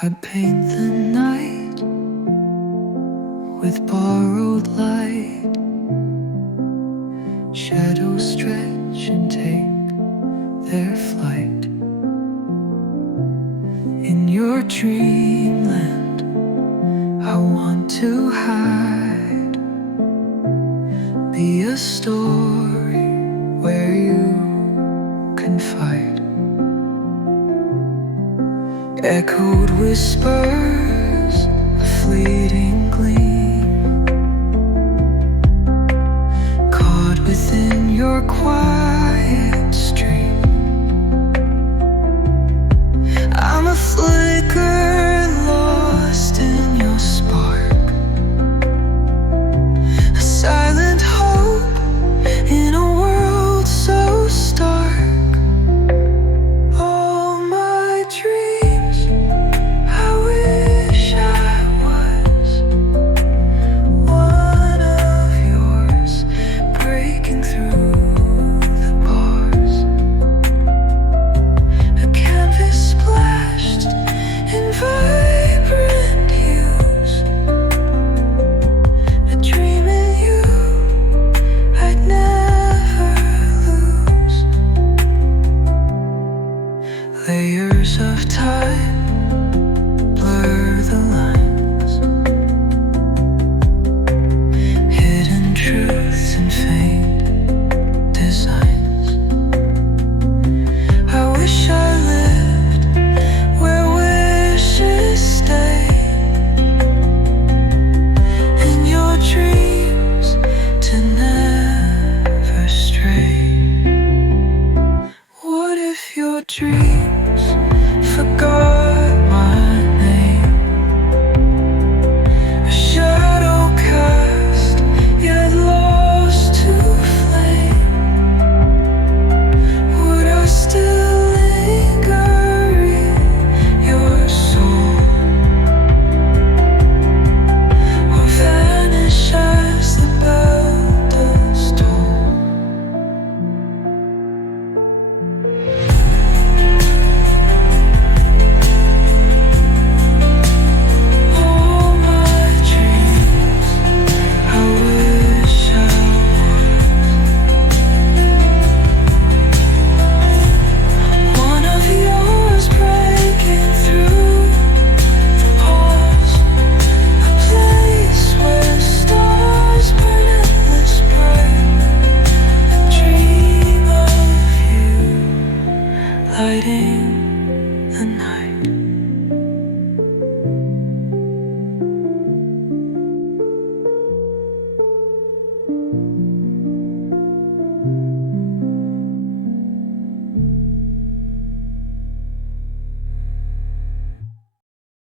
I paint the night with borrowed light. Shadows stretch and take their flight. In your dreamland, I want to hide. Be a story where you confide. Echoed whispers, a fleeting gleam, caught within your quiet.